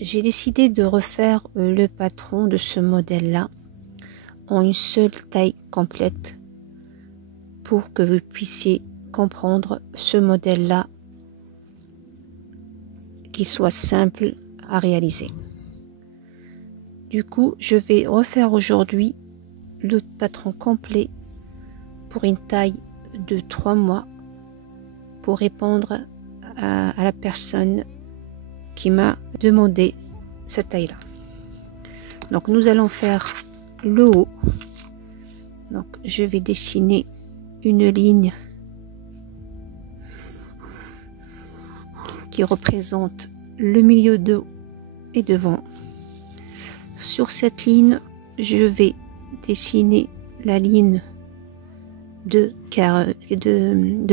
j'ai décidé de refaire le patron de ce modèle-là en une seule taille complète pour que vous puissiez comprendre ce modèle-là qui soit simple à réaliser. Du coup, je vais refaire aujourd'hui le patron complet pour une taille de 3 mois pour répondre à la personne qui m'a demandé cette taille-là. Donc, nous allons faire le haut. Donc, je vais dessiner une ligne qui représente le milieu dos et devant. Sur cette ligne, je vais dessiner la ligne de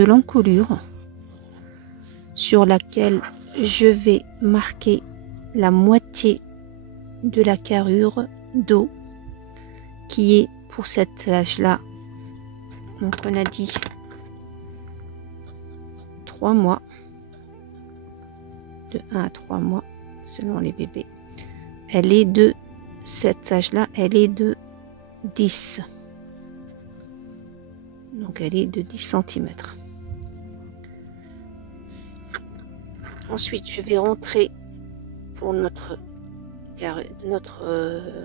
l'encolure sur laquelle je vais marquer la moitié de la carrure dos qui est pour cet âge-là. Donc on a dit 3 mois, de 1 à 3 mois selon les bébés. Elle est de cet âge-là, elle est de 10. Donc elle est de 10 cm. Ensuite, je vais rentrer pour notre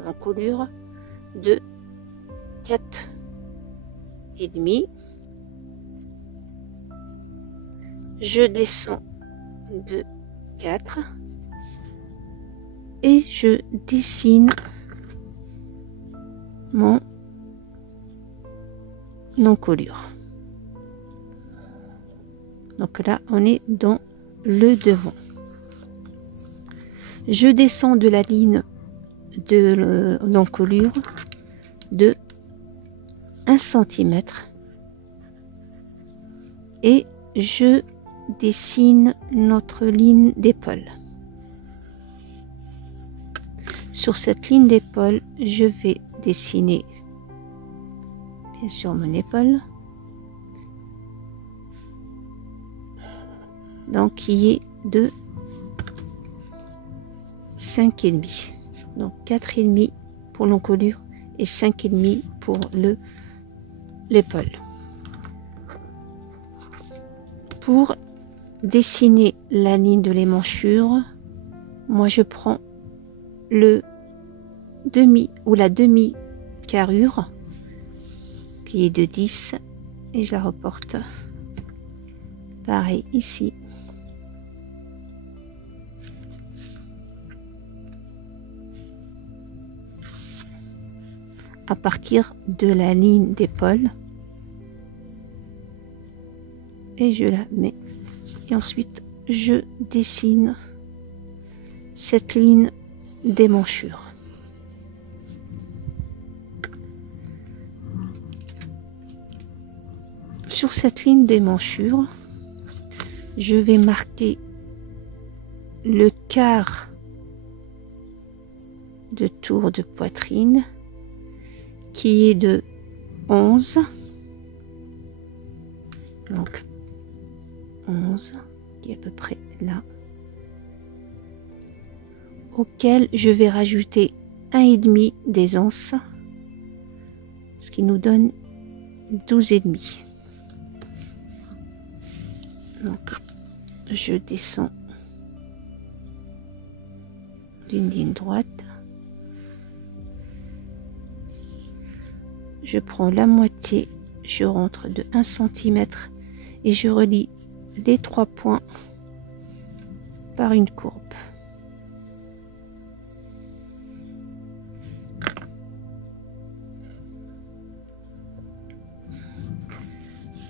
encolure de 4 et demi. Je descends de 4 et je dessine mon encolure. Donc là, on est dans le devant. Je descends de la ligne de l'encolure de 1 cm et je dessine notre ligne d'épaule. Sur cette ligne d'épaule, je vais dessiner bien sûr mon épaule, donc qui est de 5,5. Donc 4,5 pour l'encolure et 5,5 pour l'épaule. Pour dessiner la ligne de l'émanchure, moi je prends le demi ou la demi carrure qui est de 10 et je la reporte pareil ici. À partir de la ligne d'épaule et je la mets et ensuite je dessine cette ligne d'émanchure. Sur cette ligne d'émanchure, je vais marquer le quart de tour de poitrine qui est de 11. Donc 11 qui est à peu près là, auquel je vais rajouter 1,5 d'aisance, ce qui nous donne 12,5. Donc je descends d'une ligne droite, je prends la moitié, je rentre de 1 cm et je relie les 3 points par une courbe.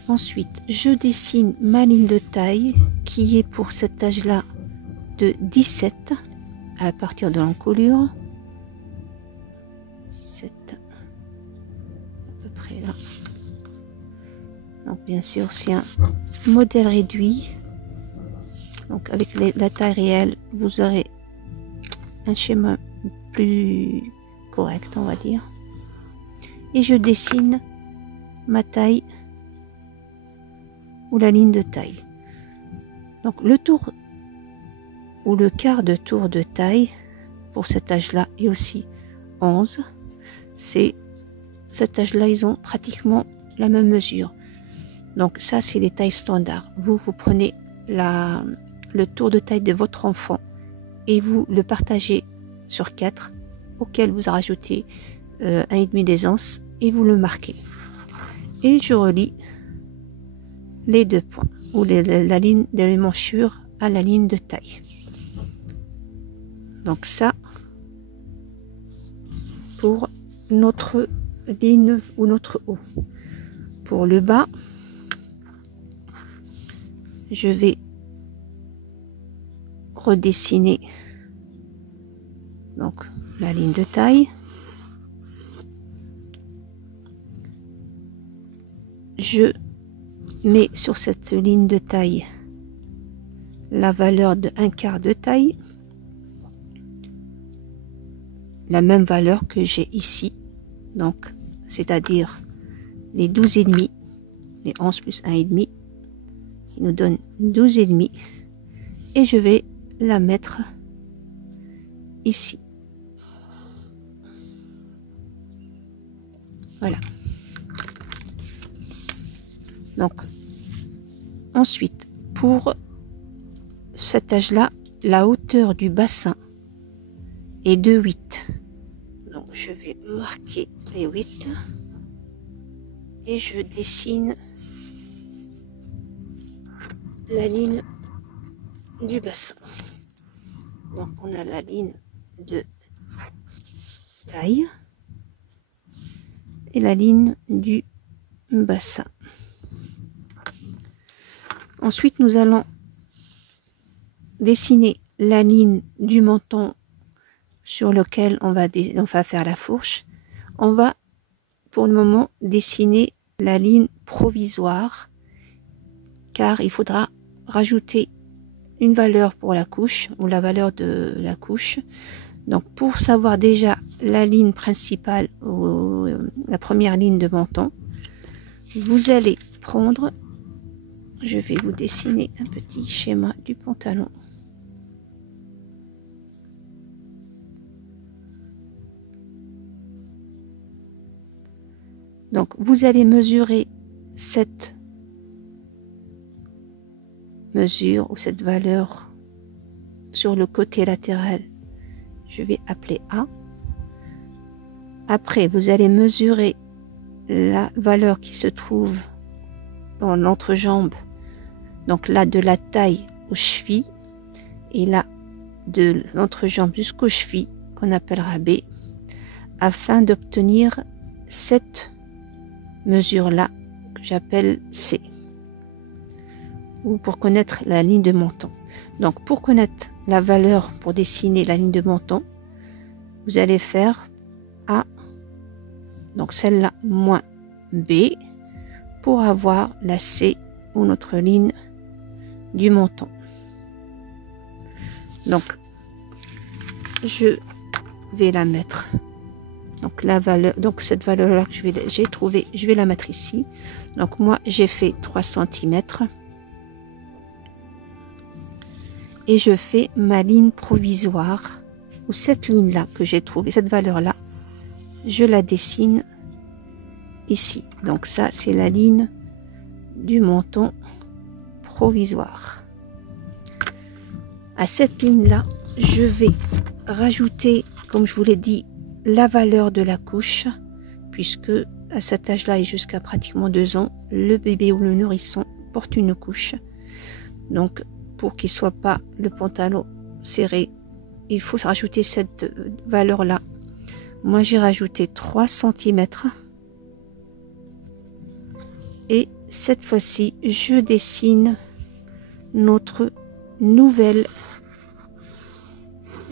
Ensuite, je dessine ma ligne de taille qui est pour cet âge-là de 17 à partir de l'encolure. 17 à peu près là. Donc bien sûr, c'est un modèle réduit. Donc avec la taille réelle, vous aurez un schéma plus correct, on va dire. Et je dessine ma taille ou la ligne de taille. Donc le tour ou le quart de tour de taille pour cet âge-là et aussi 11. Cet âge-là, ils ont pratiquement la même mesure. Donc ça, c'est les tailles standards. Vous prenez le tour de taille de votre enfant et vous le partagez sur 4, auquel vous rajoutez 1,5 d'aisance et vous le marquez. Et je relie les 2 points, ou la ligne de l'émanchure à la ligne de taille. Donc ça, pour notre ligne ou notre haut. Pour le bas, je vais redessiner donc la ligne de taille. Je mets sur cette ligne de taille la valeur de 1/4 de taille, la même valeur que j'ai ici, donc c'est-à-dire les 12,5, les 11 plus 1,5 qui nous donne 12,5, et je vais la mettre ici. Voilà. Donc ensuite, pour cet âge-là, la hauteur du bassin est de 8. Donc je vais marquer les 8 et je dessine la ligne du bassin. Donc on a la ligne de taille et la ligne du bassin. Ensuite, nous allons dessiner la ligne du menton sur lequel on va faire la fourche. On va pour le moment dessiner la ligne provisoire, car il faudra rajouter une valeur pour la couche ou la valeur de la couche. Donc pour savoir déjà la ligne principale ou la première ligne de menton, vous allez prendre, je vais vous dessiner un petit schéma du pantalon. Donc vous allez mesurer cette mesure ou cette valeur sur le côté latéral. Je vais appeler A. Après, vous allez mesurer la valeur qui se trouve dans l'entrejambe, donc là de la taille aux chevilles, et là de l'entrejambe jusqu'aux chevilles, qu'on appellera B, afin d'obtenir cette mesure-là, que j'appelle C, ou pour connaître la ligne de menton. Donc pour connaître la valeur pour dessiner la ligne de menton, vous allez faire A, donc celle-là, moins B, pour avoir la C ou notre ligne du menton. Donc je vais la mettre, donc la valeur, donc cette valeur là que j'ai trouvée, je vais la mettre ici. Donc moi j'ai fait 3 cm et je fais ma ligne provisoire, ou cette ligne là que j'ai trouvée, cette valeur là, je la dessine ici. Donc ça c'est la ligne du menton provisoire. À cette ligne là, je vais rajouter, comme je vous l'ai dit, la valeur de la couche, puisque à cet âge là et jusqu'à pratiquement 2 ans, le bébé ou le nourrisson porte une couche. Donc pour qu'il soit pas le pantalon serré, il faut rajouter cette valeur là. Moi j'ai rajouté 3 cm, et cette fois-ci je dessine notre nouvelle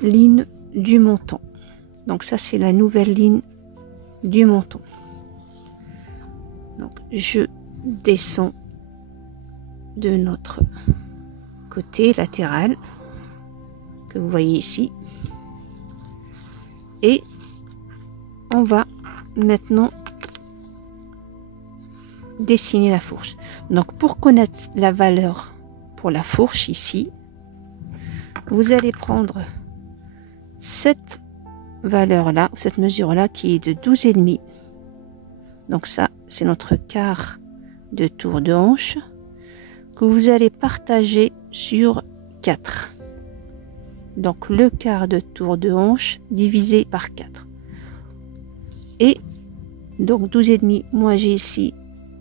ligne du menton. Donc ça c'est la nouvelle ligne du menton. Donc je descends de notre côté latéral que vous voyez ici, et on va maintenant dessiner la fourche. Donc pour connaître la valeur pour la fourche ici, vous allez prendre cette valeur-là, cette mesure-là qui est de 12,5. Donc ça, c'est notre quart de tour de hanche que vous allez partager sur 4. Donc le quart de tour de hanche divisé par 4. Et donc 12,5, moi j'ai ici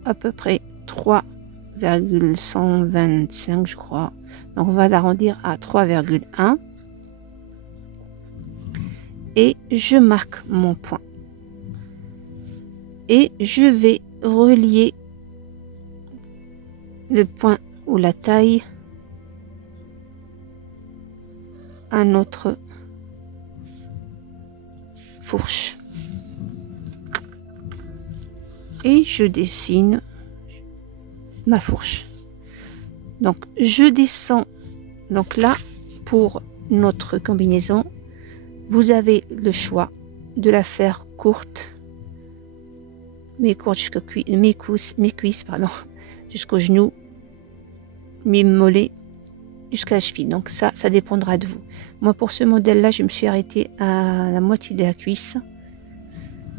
à peu près 3,125 je crois. Donc on va l'arrondir à 3,1. Et je marque mon point. Et je vais relier le point ou la taille à notre fourche. Et je dessine ma fourche. Donc je descends. Donc là, pour notre combinaison, vous avez le choix de la faire courte, mais courte jusqu'au mes cuisses, pardon, jusqu'au genou, mes mollets, jusqu'à la cheville. Donc ça dépendra de vous. Moi, pour ce modèle-là, je me suis arrêtée à la moitié de la cuisse.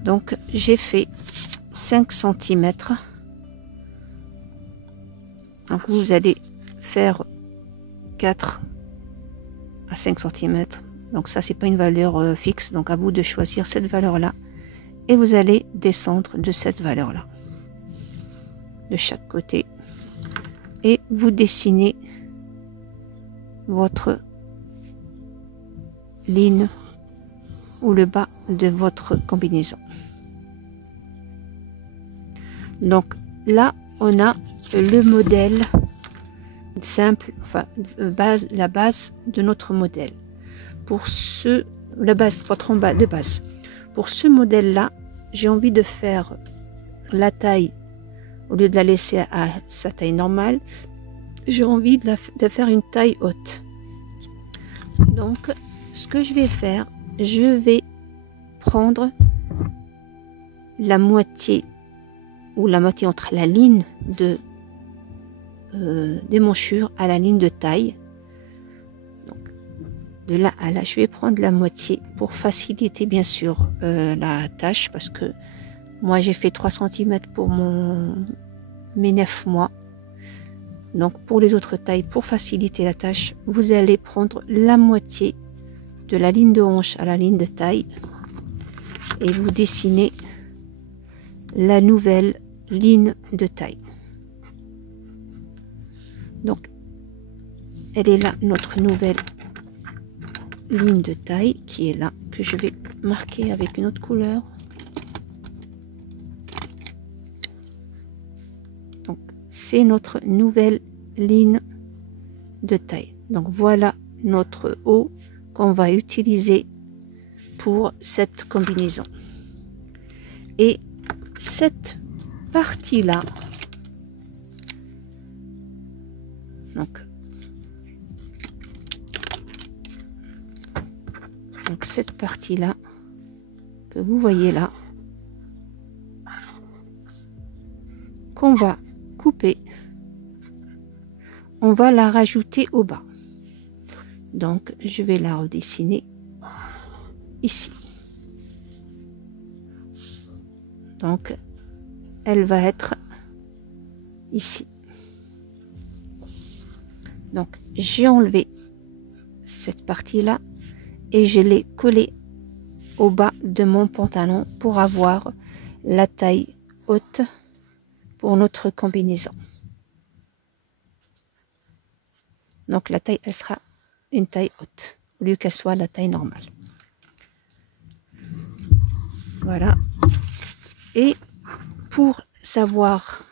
Donc j'ai fait 5 cm. Donc vous allez faire 4 à 5 cm. Donc ça, c'est pas une valeur fixe. Donc à vous de choisir cette valeur-là. Et vous allez descendre de cette valeur-là. De chaque côté. Et vous dessinez votre ligne ou le bas de votre combinaison. Donc là, on a le modèle simple, enfin la base de notre modèle. Pour la base, patron de base. Pour ce modèle-là, j'ai envie de faire la taille, au lieu de la laisser à sa taille normale, j'ai envie de faire une taille haute. Donc, ce que je vais faire, je vais prendre la moitié, ou la moitié entre la ligne des manchures à la ligne de taille. Donc, de là à là, je vais prendre la moitié pour faciliter bien sûr la tâche, parce que moi j'ai fait 3 cm pour mes 9 mois. Donc pour les autres tailles, pour faciliter la tâche, vous allez prendre la moitié de la ligne de hanche à la ligne de taille et vous dessinez la nouvelle ligne de taille. Donc elle est là, notre nouvelle ligne de taille qui est là, que je vais marquer avec une autre couleur. Donc c'est notre nouvelle ligne de taille. Donc voilà notre haut qu'on va utiliser pour cette combinaison. Et cette partie là, donc cette partie là que vous voyez là, qu'on va couper, on va la rajouter au bas. Donc je vais la redessiner ici. Donc elle va être ici. Donc j'ai enlevé cette partie là et je l'ai collée au bas de mon pantalon pour avoir la taille haute pour notre combinaison. Donc la taille, elle sera une taille haute au lieu qu'elle soit la taille normale. Voilà. Et pour savoir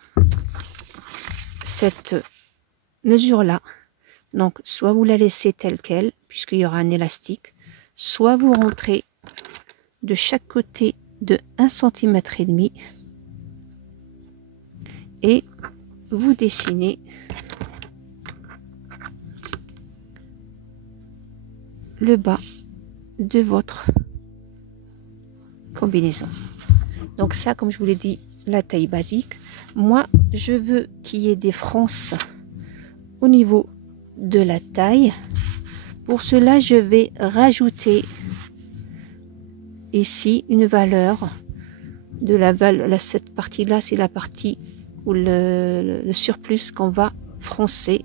cette mesure là, donc soit vous la laissez telle quelle puisqu'il y aura un élastique, soit vous rentrez de chaque côté de 1,5 cm et vous dessinez le bas de votre combinaison. Donc ça, comme je vous l'ai dit, la taille basique. Moi, je veux qu'il y ait des frances au niveau de la taille. Pour cela, je vais rajouter ici une valeur de cette partie-là, c'est la partie où le surplus qu'on va froncer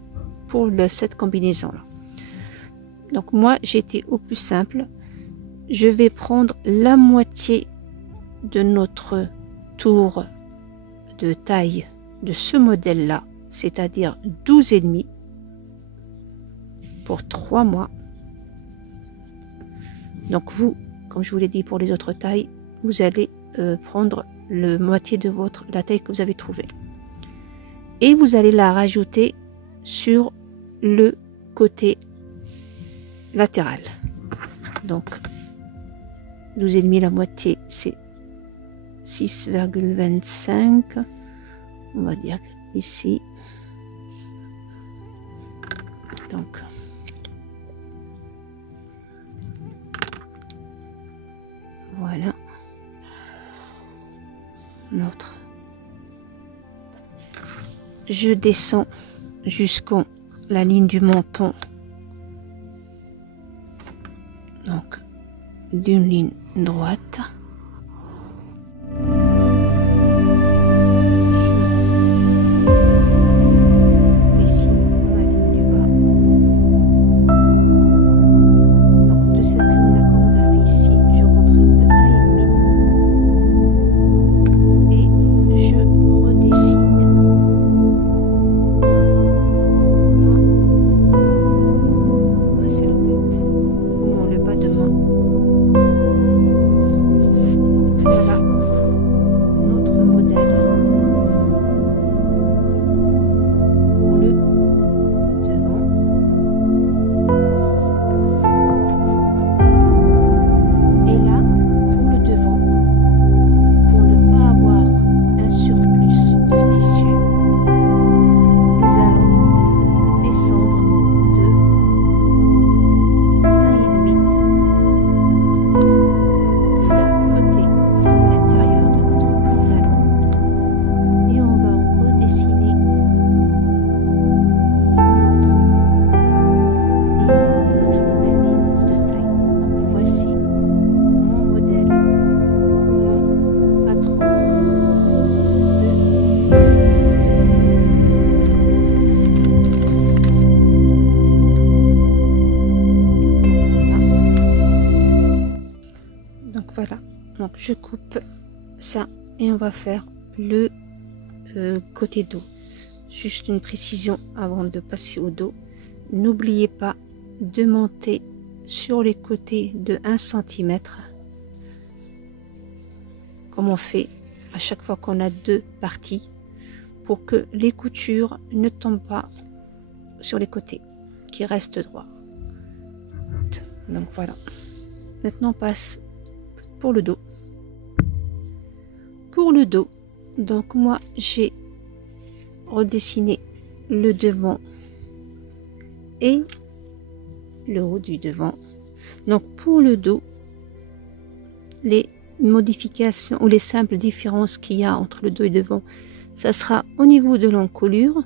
pour cette combinaison-là. Donc moi, j'ai été au plus simple. Je vais prendre la moitié de notre tour de taille de ce modèle-là, c'est-à-dire 12,5 pour 3 mois. Donc vous, comme je vous l'ai dit pour les autres tailles, vous allez prendre la moitié de la taille que vous avez trouvée. Et vous allez la rajouter sur le côté latéral. Donc 12,5 la moitié, c'est 6,25. On va dire ici. Donc voilà notre. Je descends jusqu'à la ligne du menton. Donc d'une ligne droite. Donc je coupe ça et on va faire le côté dos. Juste une précision avant de passer au dos. N'oubliez pas de monter sur les côtés de 1 cm comme on fait à chaque fois qu'on a 2 parties pour que les coutures ne tombent pas sur les côtés, qui restent droits. Donc voilà. Maintenant on passe pour le dos. Pour le dos, donc moi j'ai redessiné le devant et le haut du devant. Donc pour le dos, les modifications ou les simples différences qu'il y a entre le dos et le devant, ça sera au niveau de l'encolure.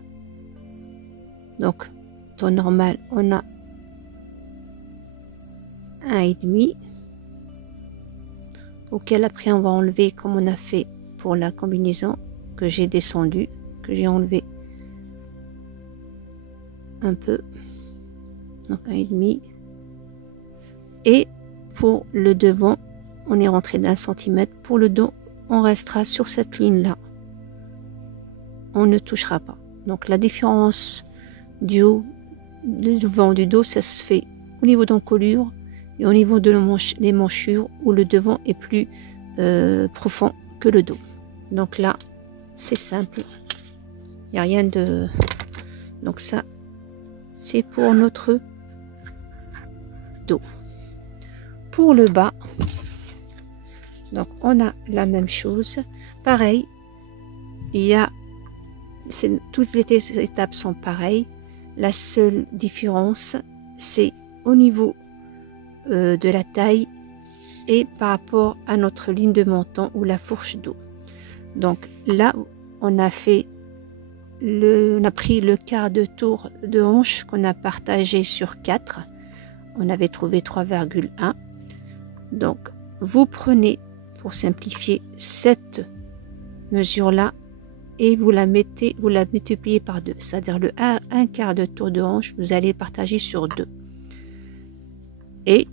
Donc temps normal, on a 1,5 auquel après on va enlever comme on a fait pour la combinaison que j'ai descendu, que j'ai enlevé un peu, donc 1,5. Et pour le devant on est rentré d'1 cm. Pour le dos on restera sur cette ligne là, on ne touchera pas. Donc la différence du haut, du devant, du dos, ça se fait au niveau d'encolure et au niveau de des manchures où le devant est plus profond que le dos. Donc là c'est simple, il n'y a rien de. Donc ça c'est pour notre dos. Pour le bas, donc on a la même chose, pareil, il y a toutes les étapes sont pareilles. La seule différence c'est au niveau de la taille et par rapport à notre ligne de menton ou la fourche dos. Donc là on a fait on a pris le quart de tour de hanche qu'on a partagé sur 4. On avait trouvé 3,1. Donc vous prenez, pour simplifier, cette mesure-là et vous la multipliez par 2. C'est-à-dire le 1/4 de tour de hanche, vous allez partager sur 2. Et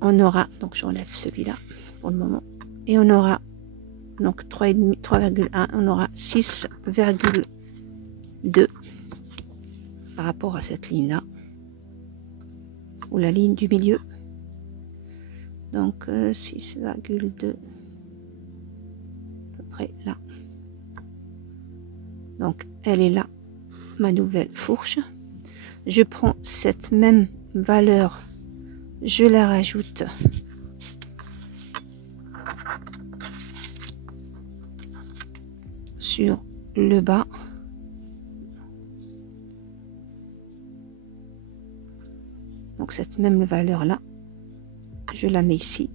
on aura, donc j'enlève celui-là pour le moment, et on aura donc 3,1, on aura 6,2 par rapport à cette ligne-là, ou la ligne du milieu. Donc 6,2 à peu près là. Donc elle est là, ma nouvelle fourche. Je prends cette même valeur, je la rajoute sur le bas. Donc cette même valeur là, je la mets ici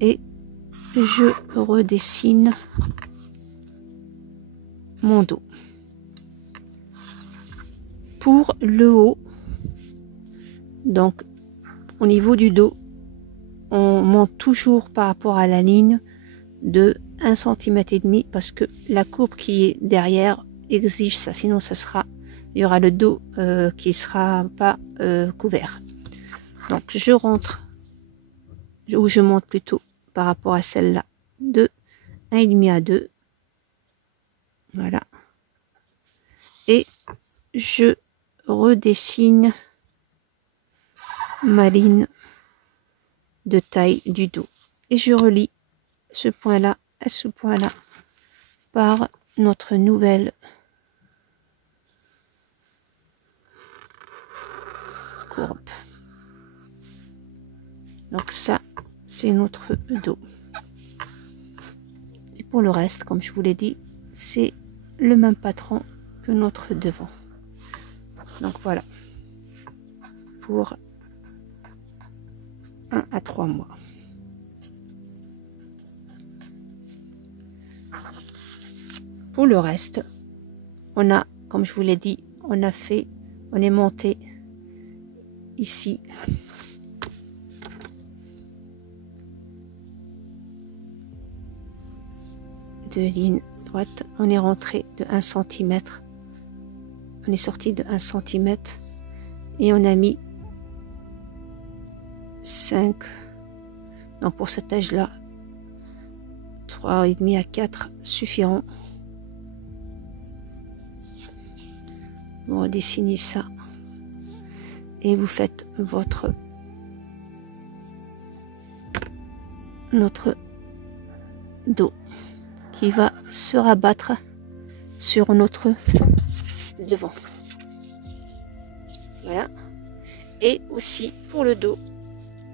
et je redessine mon dos. Pour le haut, donc au niveau du dos, on monte toujours par rapport à la ligne de 1,5 cm parce que la courbe qui est derrière exige ça, sinon ça sera, il y aura le dos qui sera pas couvert. Donc je rentre, ou je monte plutôt par rapport à celle-là de 1,5 à 2, voilà, et je redessine ma ligne de taille du dos et je relie ce point là à ce point là par notre nouvelle courbe. Donc ça c'est notre dos, et pour le reste, comme je vous l'ai dit, c'est le même patron que notre devant. Donc voilà, pour 1 à 3 mois. Pour le reste, on a, comme je vous l'ai dit, on est monté ici deux lignes droites, on est rentré de 1 cm, on est sorti de 1 cm et on a mis 5, donc pour cet âge là 3,5 à 4 suffiront. Vous redessinez ça et vous faites notre dos qui va se rabattre sur notre devant. Voilà. Et aussi pour le dos,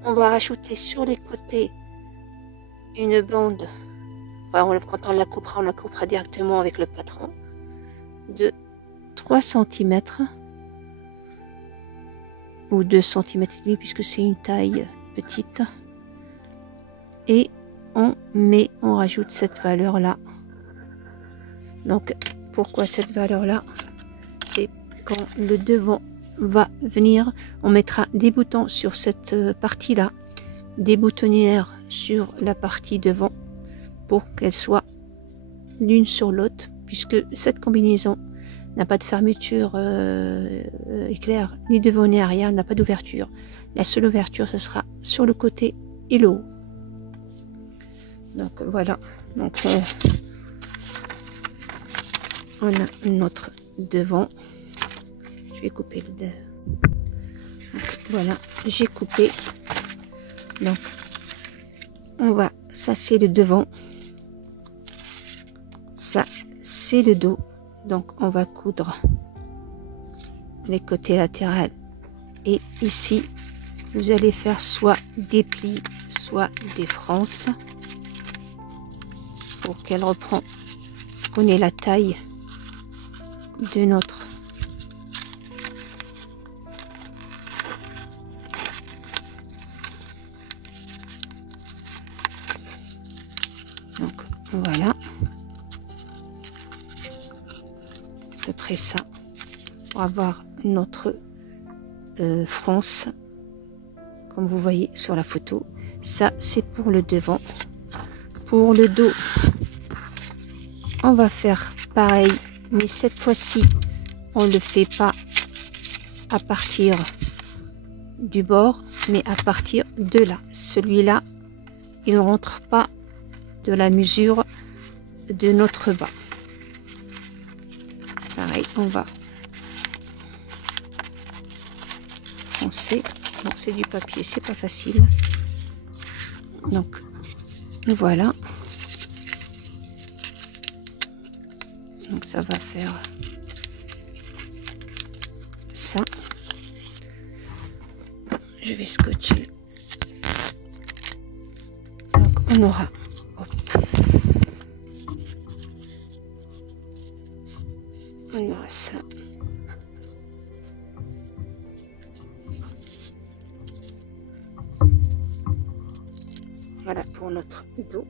on va rajouter sur les côtés une bande. Enfin, quand on la coupera directement avec le patron de 3 cm ou 2 cm et demi puisque c'est une taille petite, et on rajoute cette valeur là. Donc pourquoi cette valeur là? C'est quand le devant va venir, on mettra des boutons sur cette partie là, des boutonnières sur la partie devant pour qu'elle soit l'une sur l'autre, puisque cette combinaison n'a pas de fermeture éclair ni devant ni arrière, n'a pas d'ouverture. La seule ouverture ce sera sur le côté et le haut. Donc voilà, donc on a notre devant. Je vais couper le devant. Voilà, j'ai coupé. Donc ça c'est le devant, ça c'est le dos. Donc on va coudre les côtés latéraux, et ici vous allez faire soit des plis soit des frances pour qu'elle connaît la taille de notre donc voilà, à peu près ça pour avoir notre France comme vous voyez sur la photo. Ça, c'est pour le devant. Pour le dos, on va faire pareil, mais cette fois-ci, on ne le fait pas à partir du bord, mais à partir de là. Celui-là, il ne rentre pas de la mesure de notre bas. Pareil, on va foncer. Non, c'est du papier, c'est pas facile. Donc, voilà. Donc, ça va faire ça. Je vais scotcher. Donc, on aura... Hop. On aura ça. Voilà pour notre dos.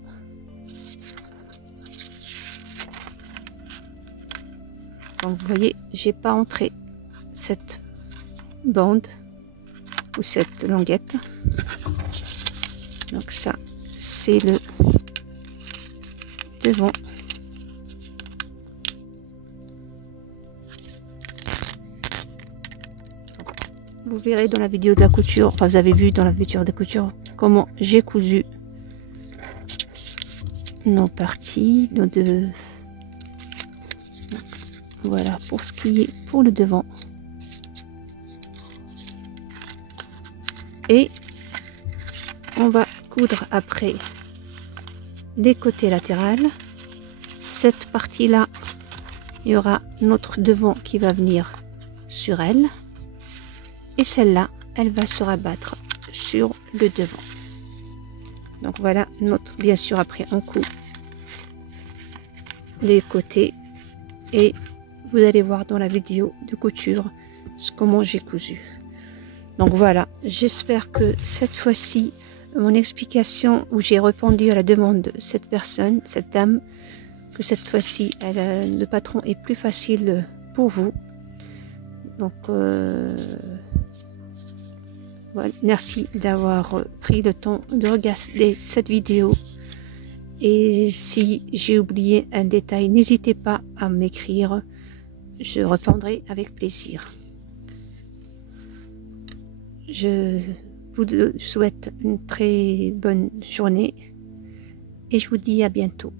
Donc vous voyez, j'ai pas entré cette bande ou cette languette. Donc ça, c'est le devant. Vous verrez dans la vidéo de la couture, enfin vous avez vu dans la vidéo de la couture comment j'ai cousu nos parties, nos deux. Voilà pour ce qui est pour le devant. Et on va coudre après les côtés latérales. Cette partie là, il y aura notre devant qui va venir sur elle. Et celle-là, elle va se rabattre sur le devant. Donc voilà notre, bien sûr après on coud les côtés et vous allez voir dans la vidéo de couture comment j'ai cousu. Donc voilà, j'espère que cette fois-ci mon explication où j'ai répondu à la demande de cette personne, cette dame, que cette fois-ci le patron est plus facile pour vous. Donc voilà, merci d'avoir pris le temps de regarder cette vidéo. Et si j'ai oublié un détail, n'hésitez pas à m'écrire. Je répondrai avec plaisir. Je vous souhaite une très bonne journée et je vous dis à bientôt.